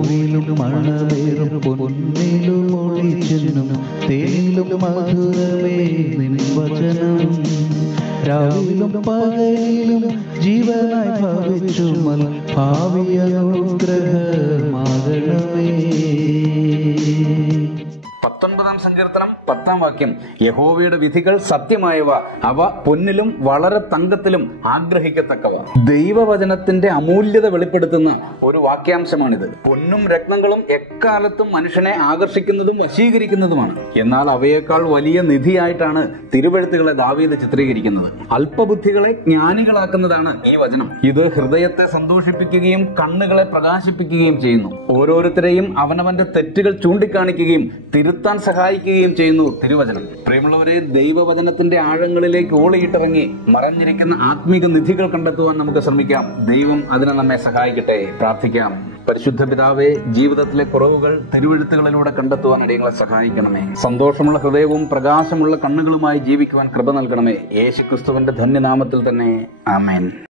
പൂവിലും മണമേറും പൊന്നിലും ഒളിച്ചെന്നും തേനിലും മധുരമേ നിൻ വചനം. രാവിലും പകലിലും ജീവനായി ഭവിച്ചു ഭാവിയ അനുഗ്രഹമാകണമേ. 19-ാം സങ്കീർത്തനം 10-ാം വാക്യം. യഹോവയുടെ വിധികൾ സത്യമായവ, അവ പൊന്നിലും വളരെ തങ്കത്തിലും ആഗ്രഹിക്കത്തക്കവ. ദൈവവചനത്തിന്റെ അമൂല്യത വെളിപ്പെടുത്തുന്ന ഒരു വാക്യാംശമാണിത്. പൊന്നും രത്നങ്ങളും എക്കാലത്തും മനുഷ്യനെ ആകർഷിക്കുന്നതും വശീകരിക്കുന്നതുമാണ്. എന്നാൽ അവയേക്കാൾ വലിയ നിധിയായിട്ടാണ് തിരുവെഴുത്തുകളെ ദാവീദ് ചിത്രീകരിക്കുന്നത്. അല്പബുദ്ധികളെ ജ്ഞാനികളാക്കുന്നതാണ് ഈ വചനം. ഇത് ഹൃദയത്തെ സന്തോഷിപ്പിക്കുകയും കണ്ണുകളെ പ്രകാശിപ്പിക്കുകയും ചെയ്യുന്നു. ഓരോരുത്തരെയും അവനവന്റെ തെറ്റുകൾ ചൂണ്ടിക്കാണിക്കുകയും തിരുത്താൻ സഹായിക്കുകയും ചെയ്യുന്നു തിരുവചനം. പ്രിയമുള്ളവരെ, ദൈവവചനത്തിന്റെ ആഴങ്ങളിലേക്ക് ഓളിയിട്ടിറങ്ങി മറഞ്ഞിരിക്കുന്ന ആത്മീക നിധികൾ കണ്ടെത്തുവാൻ നമുക്ക് ശ്രമിക്കാം. ദൈവം അതിനെ നമ്മെ സഹായിക്കട്ടെ. പ്രാർത്ഥിക്കാം. പരിശുദ്ധ പിതാവേ, ജീവിതത്തിലെ കുറവുകൾ തിരുവെഴുത്തുകളിലൂടെ കണ്ടെത്തുവാൻ അടിയങ്ങളെ സഹായിക്കണമേ. സന്തോഷമുള്ള ഹൃദയവും പ്രകാശമുള്ള കണ്ണുകളുമായി ജീവിക്കുവാൻ കൃപ നൽകണമേ. യേശുക്രിസ്തുവിന്റെ ധന്യനാമത്തിൽ തന്നെ, ആമേൻ.